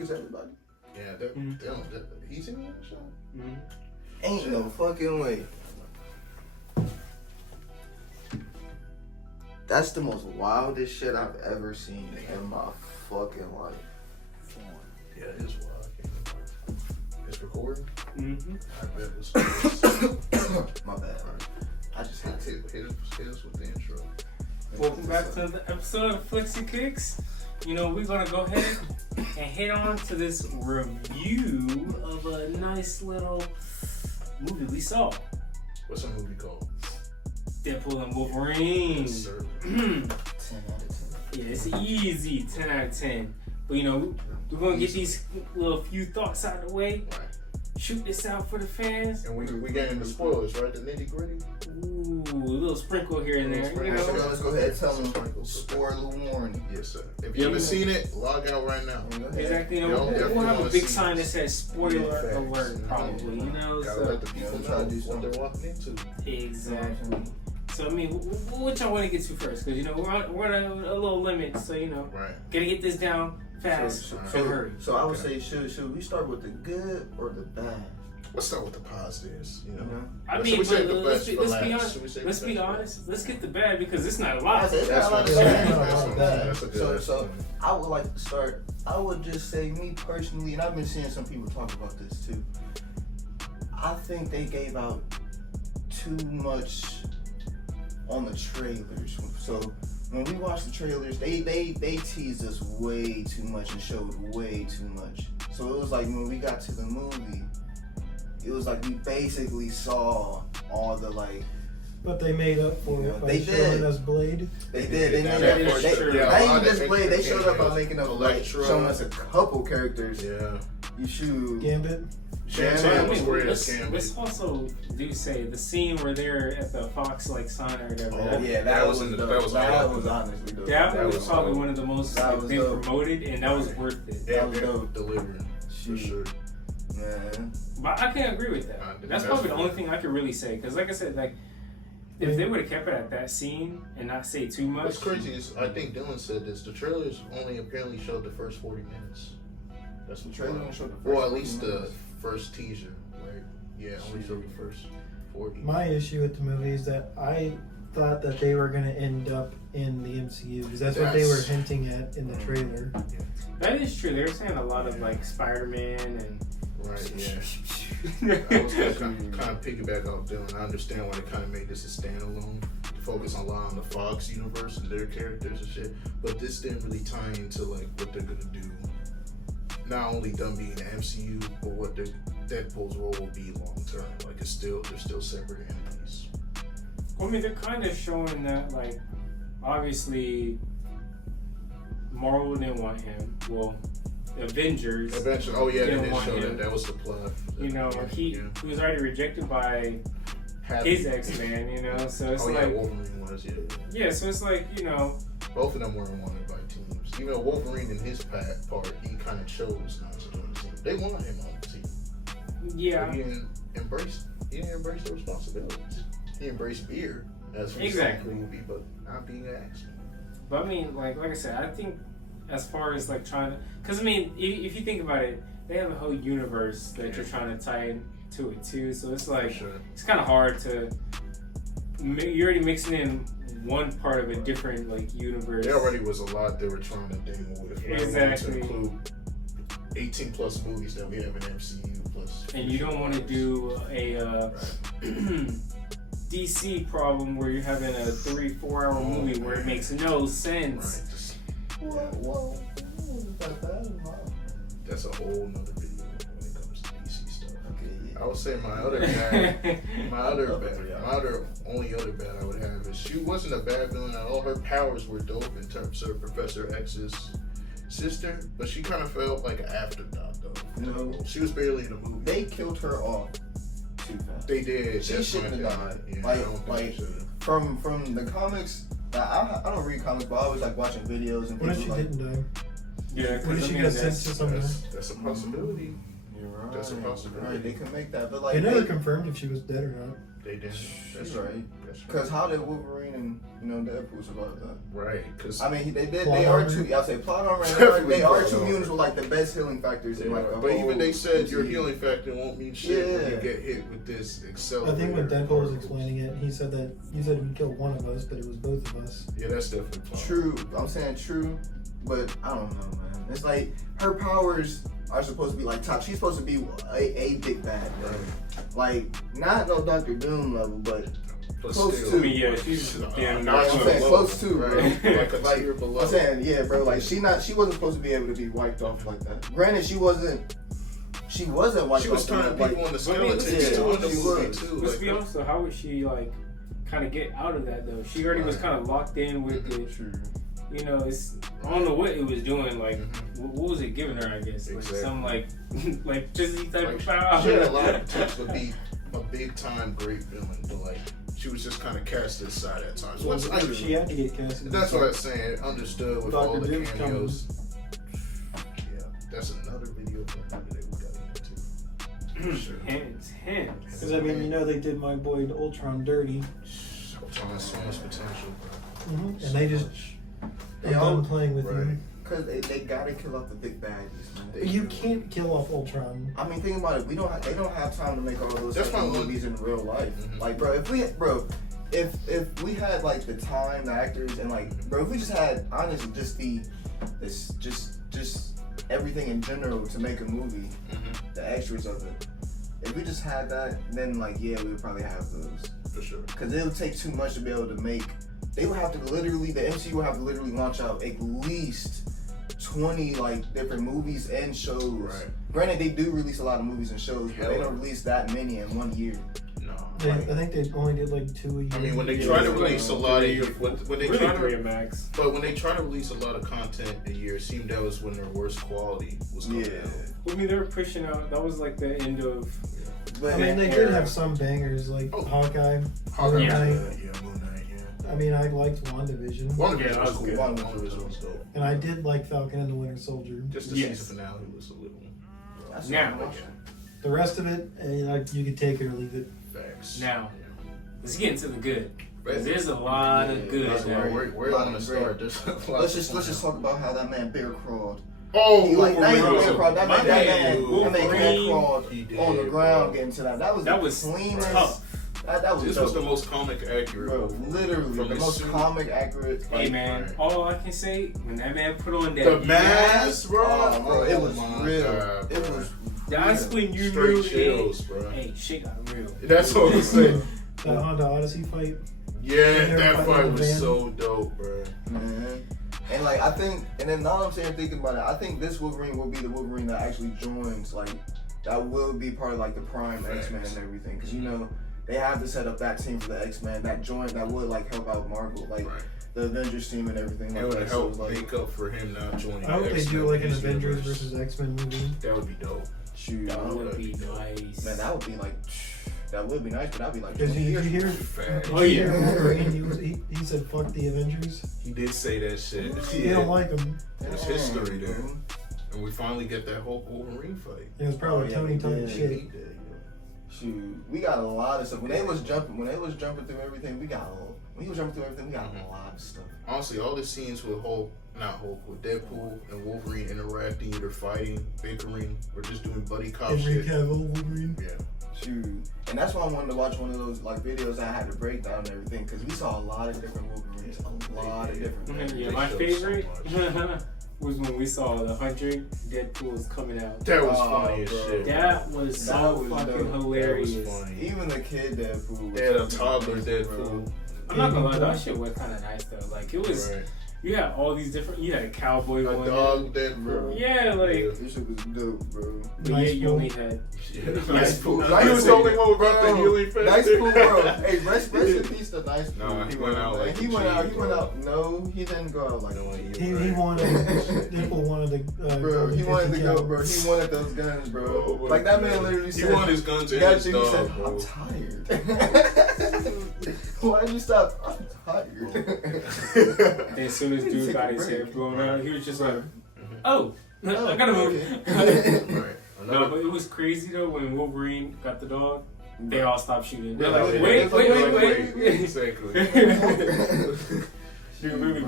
as everybody. Yeah, he's in that show. Ain't no fucking way. That's the most wildest shit I've ever seen in my fucking life. Yeah, it is wild. It's recording. I bet it's. My bad. I just had to hit us with the intro. Welcome back to the episode of Flexi Kicks. You know, we're gonna go ahead and head on to this review of a nice little movie we saw. What's a movie called? Deadpool and Wolverine. Yes, sir. 10 out of 10. Yeah, it's easy, 10 out of 10. But you know, we're gonna get these little few thoughts out of the way. Right. Shoot this out for the fans. And we get into spoilers, right? The nitty gritty. Ooh, a little sprinkle here and there. You know? So let's go ahead and tell them spoiler warning. Yes, sir. If you haven't seen it, log out right now. Exactly. You know, we'll have a big sign that says spoiler alert, probably. You know, gotta let the people know what they're walking into. Exactly. So I mean, what y'all want to get to first? Because you know we're on a little limit, so you know, gotta get this down fast. So hurry. So I would say, should we start with the good or the bad? Let's start with the positives. You know, I mean, let's be honest. Let's be honest. Let's get the bad because it's not a lot. That's not a bad. So I would like to start. I would just say, me personally, and I've been seeing some people talk about this too. I think they gave out too much on the trailers. So when we watched the trailers, they teased us way too much and showed way too much. So it was like when we got to the movie, it was like we basically saw all the like. But they made up for it by showing us Blade. They did. They made up for it. Not even just Blade. They showed up by making up like showing us a couple characters. Yeah. You shoot Gambit. Let's also do say the scene where they're at the Fox like sign or whatever. Oh yeah, that was honestly dope. That was probably one of the most been promoted, and that was worth it. That was dope. Delivering for sure. Man. But I can't agree with that. That's probably the only thing I could really say, because like I said, like if they would have kept it at that scene and not say too much. What's crazy is I think Dylan said this. The trailers only apparently showed the first 40 minutes. That's the trailer only showed the first. Well, at least the first teaser, right? Yeah, only showed the first 40. My issue with the movie is that I thought that they were going to end up in the MCU because that's what they were hinting at in the trailer. Yeah. That is true. They were saying a lot of like Spider-Man and. Right, yeah. I was kind of piggyback off Dylan. I understand why they kind of made this a standalone to focus a lot on the Fox universe and their characters and shit. But this didn't really tie into like what they're gonna do. Not only them being the MCU, but what their Deadpool's role will be long term. Like they're still separate entities. Well, I mean, they're kind of showing that like obviously Marvel didn't want him. Well. Avengers. Oh yeah, they didn't show him. That was the plot. You know, he was already rejected by his X-Men. You know, so it's like Wolverine was. Yeah, so it's like both of them weren't wanted by teams. Even though Wolverine in his part, he kind of chose not to join the team. They wanted him on the team. Yeah. But he didn't embrace the responsibilities. He embraced beer as for the movie, but not being an X-Men. But I mean, like I said, I think. As far as like trying to, because I mean, if you think about it, they have a whole universe that you're trying to tie into it too. So it's like it's kind of hard to. You're already mixing in one part of a different like universe. There already was a lot they were trying to dangle with. Exactly. To include 18 plus movies that we have in MCU plus. And you don't want to do a DC problem where you're having a 3-4 hour movie where it makes no sense. Right. Whoa. That's a whole nother video when it comes to DC stuff. Okay, yeah. I would say my only other bad I would have is she wasn't a bad villain at all. Her powers were dope in terms of Professor X's sister, but she kind of felt like an afterthought though. No, she was barely in the movie. They killed her off too fast. They did. She shouldn't have died. Yeah, like from the comics. I don't read comics, but I always like watching videos and what if she didn't die? Yeah, what if she got sent to somewhere? That's a possibility. You're right. That's a possibility. Right, they can make that, but like they never confirmed if she was dead or not. They didn't. That's right. Because how did Wolverine and Deadpool survive that? Right. Because I mean, they did. They are two. I'll say plot armor. They are two mutants with like the best healing factors in like the But whole even they said MCU. your healing factor won't mean shit when you get hit with this accelerator. I think when Deadpool was explaining it, he said we killed one of us, but it was both of us. Yeah, that's definitely plot. True. I'm saying true, but I don't know, man. It's like her powers are supposed to be like top. She's supposed to be a big bad, bro. Like not no Doctor Doom level, but close still, to. I mean, yeah, she's damn I'm saying close to, bro. Like a tier I'm below. saying, yeah, bro. Like she wasn't supposed to be able to be wiped off like that. Granted, she wasn't wiped She was off. turning people into I mean, skeletons yeah, too in the she movie was. too. Let's Like, be honest though, how would she like kind of get out of that though? She already was kind of locked in with it. True. You know, it's I don't know what it was doing. Like, what was it giving her? I guess like Exactly. some like Jizzy type of power. She had a lot of potential to be a big time great villain, but like she was just kind of cast aside at times. Well, She had to get casted. that's what I'm saying. Understood with all Dr. the Doom's cameos. Yeah, that's another video from that we got into. Sure. Hands. Because I mean, they did my boy Ultron dirty, Ultron has so much potential, bro. and they just They I'm all done playing with him. Because they gotta kill off the big baddies, man. You can't kill off Ultron. I mean, think about it. They don't have time to make all those That's type of my one- movies in real life. Like, bro, if we had like the time, the actors, and like, bro, if we just had honestly just everything in general to make a movie, the extras of it. If we just had that, then like, yeah, we would probably have those. For sure. Because it would take too much to be able to make. They would have to the MCU would have to literally launch out at least 20 like different movies and shows. Right. Granted, they do release a lot of movies and shows, but they Hell. don't release that many in 1 year. No. I think they only did like 2 a year. I mean, when they Yeah, try to it's release a like lot three or of when they really try to Max. but when they try to release a lot of content a year, it seemed that was when their worst quality was coming Yeah. out. I mean, they were pushing out. That was like the end of. But I mean, they did have some bangers like Hawkeye. Hawkeye, Yeah. yeah, Moon Knight, yeah. I mean, I liked WandaVision, WandaVision Yeah, that was was cool. good. WandaVision was dope. and I did like Falcon and the Winter Soldier. Just the Yes. season finale was a little that's Now. not much. The rest of it, you could take it or leave it. facts. Now, let's get into the good. 'Cause Right. there's a lot of good. That's now. right. Where you want to start? There's a lot Let's of just talk about how that man bear crawled. Oh, He like not even Wolverine. bear crawled. That man bear Wolverine. crawled He did, on the ground bro. getting to that. That the was cleanest. tough. That was This dope. was the most comic accurate. Bro, Wolverine. literally From the his most suit. comic accurate. Hey like, man, right. all I can say when that man put on that The mask, bro. Oh, bro, it was my real. God, It bro. was. that's real. when you Straight knew chills, bro. Hey, shit got real. That's what I'm saying. That Honda Odyssey fight. Yeah, that fighting fight the was van. so dope, bro. Man. And like I think, and then now I'm sitting thinking about it. I think this Wolverine will be the Wolverine that actually joins. Like that will be part of like the Prime Facts. X-Men and everything. Because they have to set up that team for the X-Men. That would like help out Marvel, like Right. the Avengers team and everything. It Like would that. help So, like, make up for him not joining. I hope the they X-Men do like an in his Avengers universe. versus X-Men movie. That would be dope. shoot, That man, would be nice. that would be like. That would be nice, but that'd be like. Because 20 you years. hear? Facts. Oh, yeah. He said fuck the Avengers. He did say that shit. He don't like them. There's Dang, history there. bro. And we finally get that whole Wolverine fight. It was probably Oh, yeah, Tony we talking did. shit. He did, Shoot, we got a lot of stuff. When they was jumping through everything, we got a lot of stuff. Honestly, all the scenes with with Deadpool and Wolverine interacting, either fighting, bickering, or just doing buddy cop Henry shit. Cavill, Wolverine. Yeah. Shoot, and that's why I wanted to watch one of those like videos I had to break down and everything because we saw a lot of different Wolverines, a lot of different things. Yeah, They my showed favorite so was when we saw the 100 Deadpool was coming out. That was Oh, funny as bro. shit. That was so That was fucking dope. hilarious. That was funny. Even the kid Deadpool. They had a toddler Deadpool. I'm not gonna lie, that shit was kind of nice though. Like it was, Right. you had all these different. You had a cowboy A one. dog Deadpool. Yeah, like. This shit was dope, bro. But yeah, you only had. Yeah, Nice Pool. Pool. He was the only one without the Bro, healing factor. Nice Pool, bro. Hey, rest in peace to Nice Pool. Nah, he went out like he a went out. G, He went bro. out. No, he didn't go out like No, that. He wanted. Deadpool wanted to. Bro, he wanted to 50 go, cal. bro. He wanted those guns, bro. Oh, my like that man God. literally He said. wanted his guns and that his thing, dog, he said, bro. I'm tired. Why'd you stop? I'm tired. And as soon as dude got his hair blown out, he was just like, "Oh, I Oh, gotta move." okay. Right. No, but it was crazy though when Wolverine got the dog. They all stop shooting. They're Yeah, like, yeah, wait. Exactly. Dude literally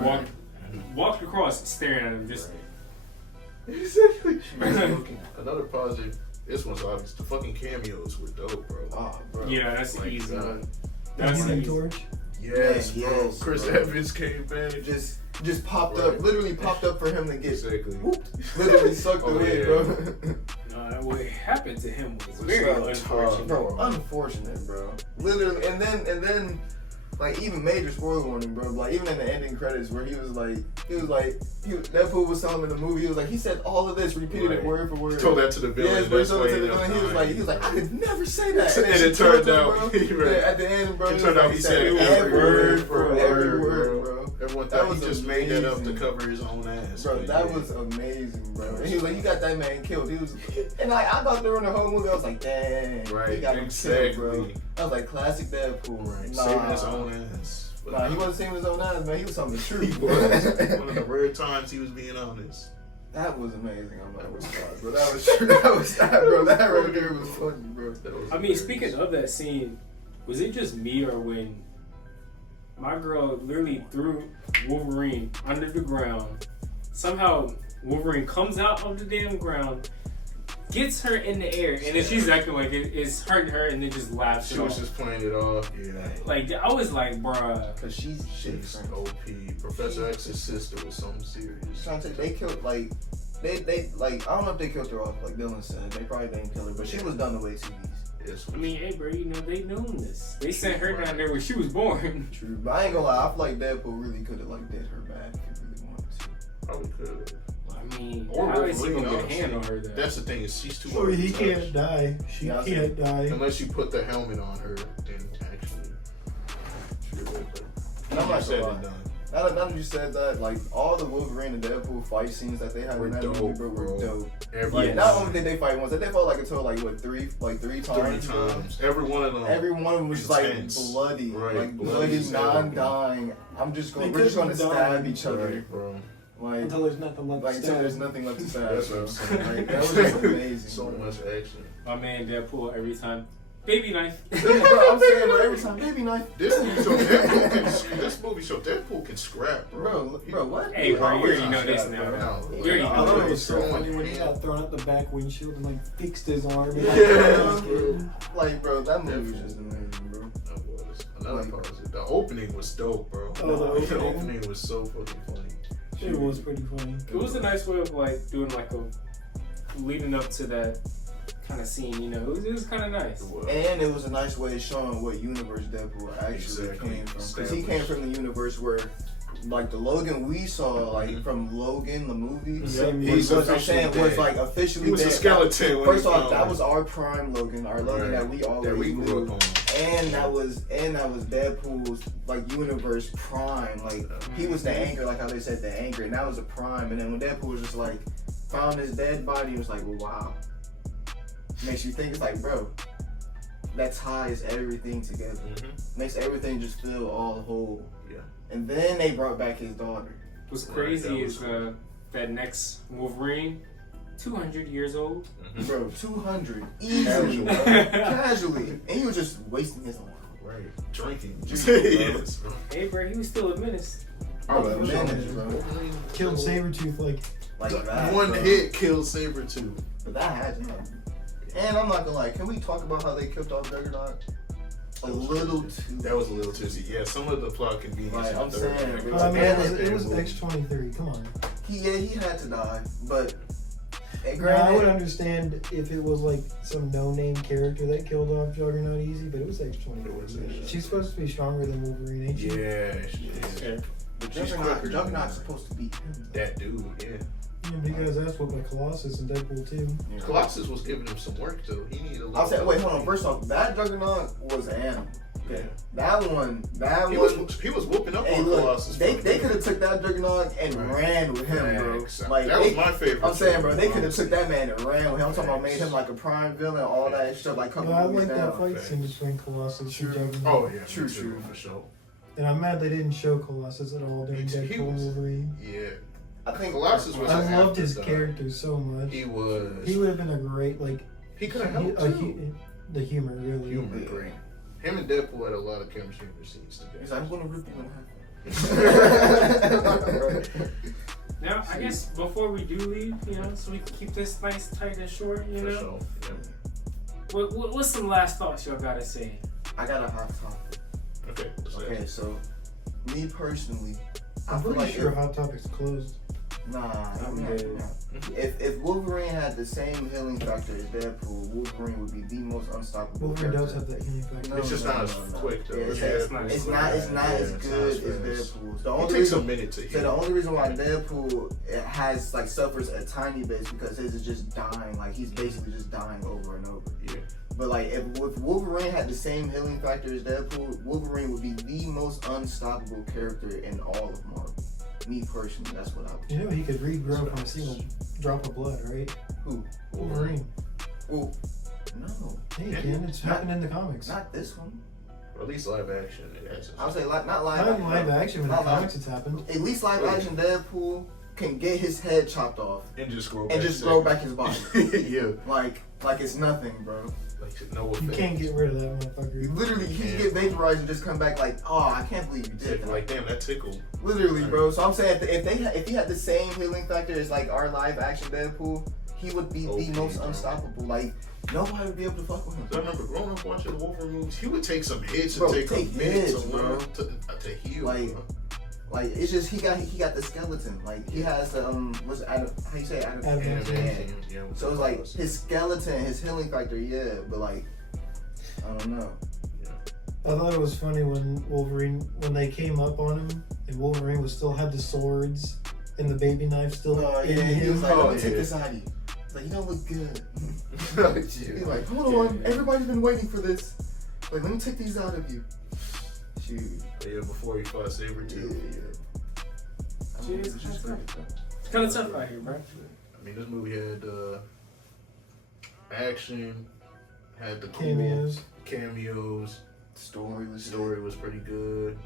walked across staring at him just. Exactly. Another positive. This one's obvious. The fucking cameos were dope, bro. Oh, bro. Yeah, that's Like, easy. That's That's the easy. torch. Yes, Man, bro. yes, Chris bro. Evans came back. Just popped Right. up, literally popped up for him to get Exactly. literally sucked Oh, away, yeah. bro. What happened to him was very unfortunate. Bro, unfortunate, bro. Literally, and then, like, even major spoiler warning, bro. Like, even in the ending credits, where Deadpool was telling him in the movie, he said all of this, repeated it word for word. He told that to the villain. Yes, bro, he That's told it why to the he villain. He was like, I could never say that. And she it turned killed him, out, bro. right. At the end, bro, It turned out he said every word for every word, word, bro. Everyone That thought was he just made that up to amazing. cover his own ass. Bro, but that yeah. was amazing, bro. And he was like, you got that man killed. He was, and like, I thought during the whole movie, I was like, dang, Right, he got him exactly. killed, bro. I was like, classic Deadpool. Right, Nah. saving his own ass. But Nah, he wasn't saving his own ass, man. He was telling the he truth, was. One of the rare times he was being honest. That was amazing. I'm like, oh, bro, that was true. That was bro. That right there was funny, bro. That was I mean, speaking of that scene, was it just me or when my girl literally threw Wolverine under the ground? Somehow Wolverine comes out of the damn ground, gets her in the air, and then she's acting like it's hurting her, and then just laughs She it was off. just playing it off. Yeah. Like, Like, I was like, bruh. cause she's She's OP. Professor X's sister was something serious. trying to say they killed they like I don't know if they killed her off like Dylan said. They probably didn't kill her, but she was done the way TVs. Yes, I mean, hey, bro, you know, they known this. They sent her down there when she was born. True, but I ain't gonna lie. I feel like Deadpool really could have like did her bad if he really wanted to. probably could. I mean, Or how is he Wolverine, gonna get a hand on honestly. her, though? That's the thing is she's too So hard he to can't touch. die. She Yeah, I see. can't die. Unless you put the helmet on her, then actually. And I'm not said gonna and lie. done. Now that you said that, like all the Wolverine and Deadpool fight scenes that they had Were in that dope, movie, bro, were bro. dope. Every Yes. Not only did they fight once, they fought like until like what three times. bro? times. Every one of them. Every one of them was Intense. like bloody, Right, like bloody bloody, as hell. non-dying. We're just They gonna couldn't stab die. each other, Right, bro. like Until there's nothing left to until stab. there's nothing left to stab. That's bro. what I'm saying. Like, that was just amazing. So bro. much action. My man Deadpool every time. Baby knife. Bro, I'm saying, bro, every time baby knife. This movie show Deadpool can scrap, bro. Bro, what? Hey, bro, you always already know on this scrap, now. bro. You Like, already I know thought it this. was so Throwing funny when he hand. got thrown out the back windshield and like fixed his arm. And, Yeah, bro. Like, bro, that movie was just amazing, bro. That was another positive. The opening was dope, bro. Oh, the The opening? opening was so fucking funny. It was pretty funny. It was a nice way of like doing like a leading up to that kind of scene, you know. It was kind of nice. It was. And it was a nice way of showing what universe Deadpool actually Exactly. came from. Because he came from the universe where, like, the Logan we saw, like, from Logan, the movie, Yep. He's was, I'm officially saying, was, dead. like, officially He was dead. a skeleton when First he off, found that him. was our prime Logan, our Logan Right. that we always that we knew. grew up on. And that was Deadpool's like universe prime. Like he was the anchor, like how they said the anchor, and that was a prime. And then when Deadpool was just like found his dead body, it was like, well, wow. Makes you think. It's like, bro, that ties everything together. Makes everything just feel all whole. Yeah. And then they brought back his daughter. What's Right, crazy that was is cool. that next Wolverine, 200 years old. Bro, 200 easily, bro. Casually, and he was just wasting his life. Right. Drinking. Drinking, Yes, bro. Hey, bro, he was still a menace. Oh, for sure. menace, bro. Killed Sabretooth Like that, One bro. hit killed Sabretooth. But that had to happen. And I'm not gonna lie, can we talk about how they killed off Juggernaut? A little too. That was a little too easy. Yeah, some of the plot convenience. Like, in the I'm third saying, act. bro. I mean, And it was X-23. Come on. He had to die, but and Now, I would granted, understand if it was like some no-name character that killed off Juggernaut easy, but it was It was X-23. X-23. She's supposed to be stronger than Wolverine, ain't she? Yeah, she is. Yeah. but she's Juggernaut, quicker than Juggernaut's that. supposed to beat him. That dude, yeah. Yeah, because that's what like Colossus and Deadpool too. Colossus was giving him some work though. He needed a little. I'll say, wait, hold on. First off, that Juggernaut was an animal. Okay, that one. He was whooping up Hey, on look, Colossus. they could have took that Juggernaut and Right. ran with him, bro. Facts. Like that was my favorite. I'm saying, bro, show, they could have honestly. took that man and ran with him. I'm talking about made him like a prime villain, all that stuff, like couple No, I movies like that down. fight Facts. scene between Colossus True. and Juggernaut. Oh yeah, True, me too, true. for sure. And I'm mad they didn't show Colossus at all during He Deadpool and was- Wolverine. Yeah, I think Colossus was. I an loved his afterthought. character so much. He was. He would have been a great like. He could have he- helped too. the humor really. Humor great. Him and Deadpool had a lot of chemistry in the scenes together. He's like, I'm gonna rip you in half. Now, I guess before we do leave, so we can keep this nice, tight, and short, For sure. Yeah. What's some last thoughts y'all gotta say? I got a hot topic. Okay. So me personally, I I'm feel pretty like sure Hot Topic's closed. If Wolverine had the same healing factor as Deadpool, Wolverine would be the most unstoppable. Wolverine does have that healing factor. It's just not as quick though. It's not as good as Deadpool's. The only reason, a minute to heal. So the only reason why Deadpool has like suffers a tiny bit is because his is just dying. Like he's basically just dying over and over. Yeah. But like if Wolverine had the same healing factor as Deadpool, Wolverine would be the most unstoppable character in all of Marvel. Me personally, that's what I would. You know he could regrow from a single drop of blood, right? Who? Wolverine. Well, no. Hey, again, it's happened in the comics. Not this one. Or at least live action. I would say not live. Not in live action, but in the comics it's happened. At least live action Deadpool can get his head chopped off and just grow back his body. Yeah. Like it's nothing, bro. Like no effect. You can't get rid of that motherfucker. Literally, he can get vaporized and just come back like, oh, I can't believe you did that. Like, damn, that tickled. Literally, bro. So I'm saying if he had the same healing factor as like our live action Deadpool, he would be the most unstoppable. Like nobody would be able to fuck with him. I remember growing up watching the Wolverine movies. He would take some hits and take a minute hits, to learn to heal. Like it's just he got the skeleton. Like he has the what's how you say adamantium. Yeah. So it's like his skeleton, his healing factor, yeah, but like I don't know. I thought it was funny when they came up on him and Wolverine still had the swords and the baby knife still in him. He was like, let me take this out of you. He's like, you don't look good. He's like, hold on, everybody's been waiting for this. Like, let me take these out of you. Shoot. Yeah, before he fought Sabretooth. Yeah. It's kind of tough out here, bro. I mean, this movie had action, had the cameos. Story was pretty good.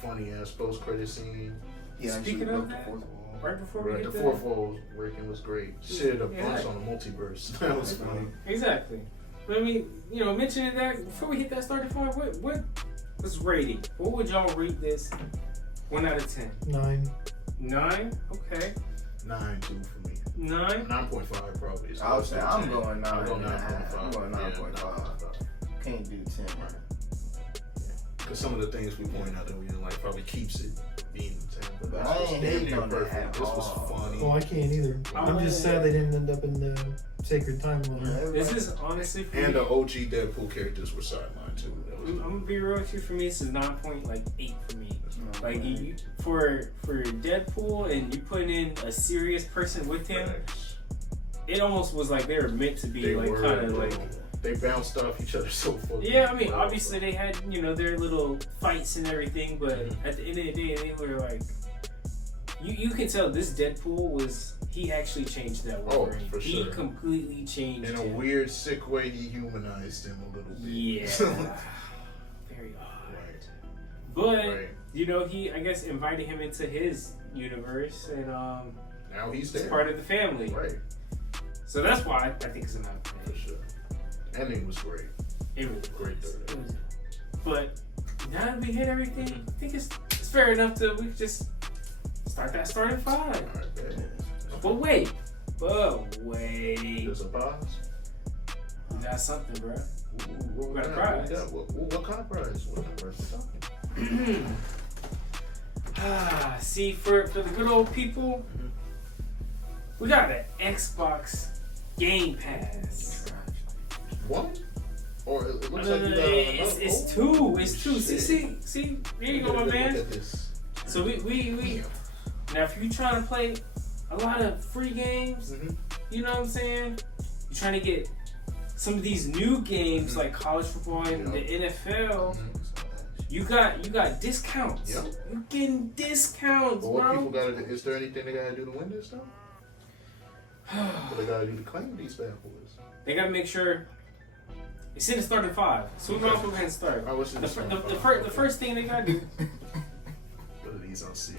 Funny ass post credit scene. Yeah, speaking of that, right before we the fourth wall working was great. Shit, a bunch on the multiverse. That was funny. Exactly. But I mean, mentioning that before we hit that starting point, what was rating? What would y'all rate this? 1 out of 10. 9. 9? Okay. 9 too for me. 9? 9.5 probably. I would say I'm going 9. I'm going 9.5. I'm going 9.5. Can't do 10. Right. Because some of the things we point out that we didn't like probably keeps it being 10. But I ain't hating on that. This was funny. Oh, I can't either. I'm just sad they didn't end up in the sacred timeline. This is honestly for and me, the OG Deadpool characters were sidelined too. I'm gonna be real with you. For me, this is 9.8 for me. Like you, for Deadpool, and you put in a serious person with him, it almost was like they were meant to be kind of like. They bounced off each other so fucking. Yeah, I mean, obviously they had their little fights and everything, but at the end of the day, they were like, you can tell this Deadpool he actually changed that Wolverine. Oh, for sure. He completely changed in a him. weird, sick way. He humanized him a little bit. Yeah, very odd. Right. But he I guess invited him into his universe, and now he's there. part of the family. Right. So that's why I think it's enough. For sure. Ending was great. It was great. But now that we hit everything, I think it's fair enough we can just start that starting 5. All right, man. But wait. There's a pause. We got something, bro. We got a prize. What kind of prize? What kind of prize we talking? See, for the good old people, we got an Xbox Game Pass. One? Or it looks No, like you got it's 2. It's 2. See, there you go, my man. Look at this. So we now if you're trying to play a lot of free games, you know what I'm saying? You're trying to get some of these new games like college football and the NFL. You got discounts. Yep. You're getting discounts, But what bro. people gotta do? Is there anything they gotta do to win this stuff? What they gotta do to claim these bad boys? They gotta make sure it's in the starting 5. So we might as well go ahead and start. Oh, what's in the starting 5? The first thing they gotta do. What are these on six.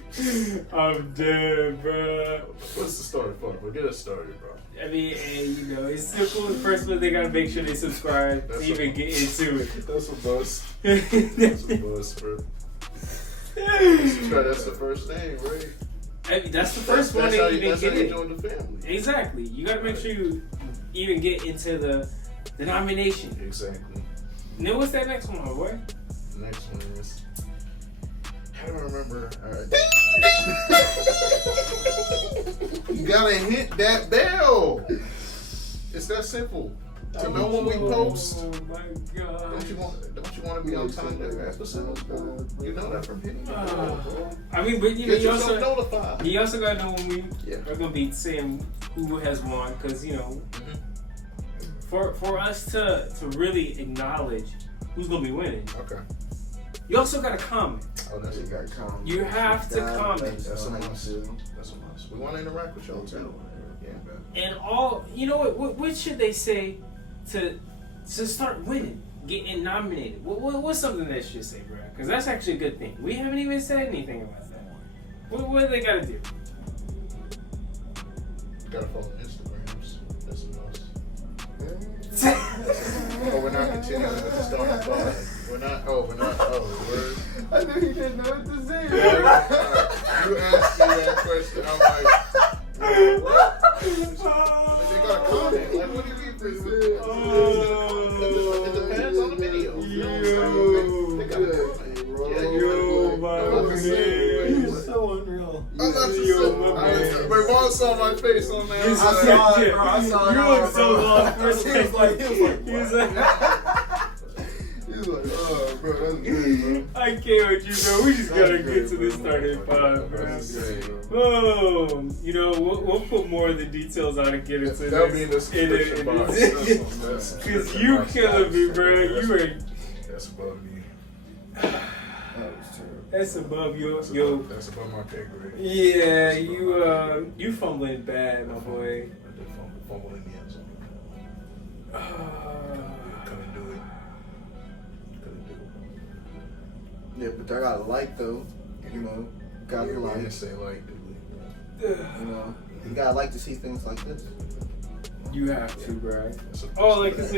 I'm dead, bro. What's the story for? We'll get us started, bro. I mean, hey, you know, it's simple. First one, they gotta make sure they subscribe to even get into it. That's a bust. That's a bust, bro. That's the first thing, right? I mean, that's the first one that even get you it. join the family. Exactly. You gotta make sure you even get into the nomination. Exactly. And then what's that next one, my boy? The next one is. I don't remember. Alright. You gotta hit that bell. It's that simple. To know when we post. Oh my god. Don't you want to be on time to episodes, bro? You know that from hitting. I mean, but you know, Get yourself notified. you also gotta know when we Yeah. are gonna be saying who has won, because you know, for us to really acknowledge who's gonna be winning, Okay. you also gotta comment. Oh, that's You got comment. You have to comment. That's a must. That's a must. We want to interact with y'all too. Yeah. And all, you know what should they say to start winning, getting nominated? What's something they should say, bro? Because that's actually a good thing. We haven't even said anything about that. What do they gotta do? Gotta follow Instagrams. That's a must. Oh, we're not continuing with the starting five. We're not. Word. I knew he didn't know what to say. You asked me that question. I'm like, what? They got a comment. Like, what do you mean? It depends on the video. They got a comment. You're so unreal. My mom saw my face on that. I saw it, bro. I saw it. You look so lost. He was like, oh, bro, that's great, bro. I can't with you, bro. We just gotta get to this starting five, bro. Oh, you know, we'll put more of the details on and get into That'll be in the description box. Because you killing me, bro. You ain't. That's above me. That's above your. That's above my pay grade. Yeah, you fumbling bad, my boy. I did fumble in the end zone. Couldn't do it. Yeah, but I got a like though. You know, got Yeah, to we like. didn't say like, did we? You know, you gotta like to see things like this. You have to, bro. That's a- Oh, like this.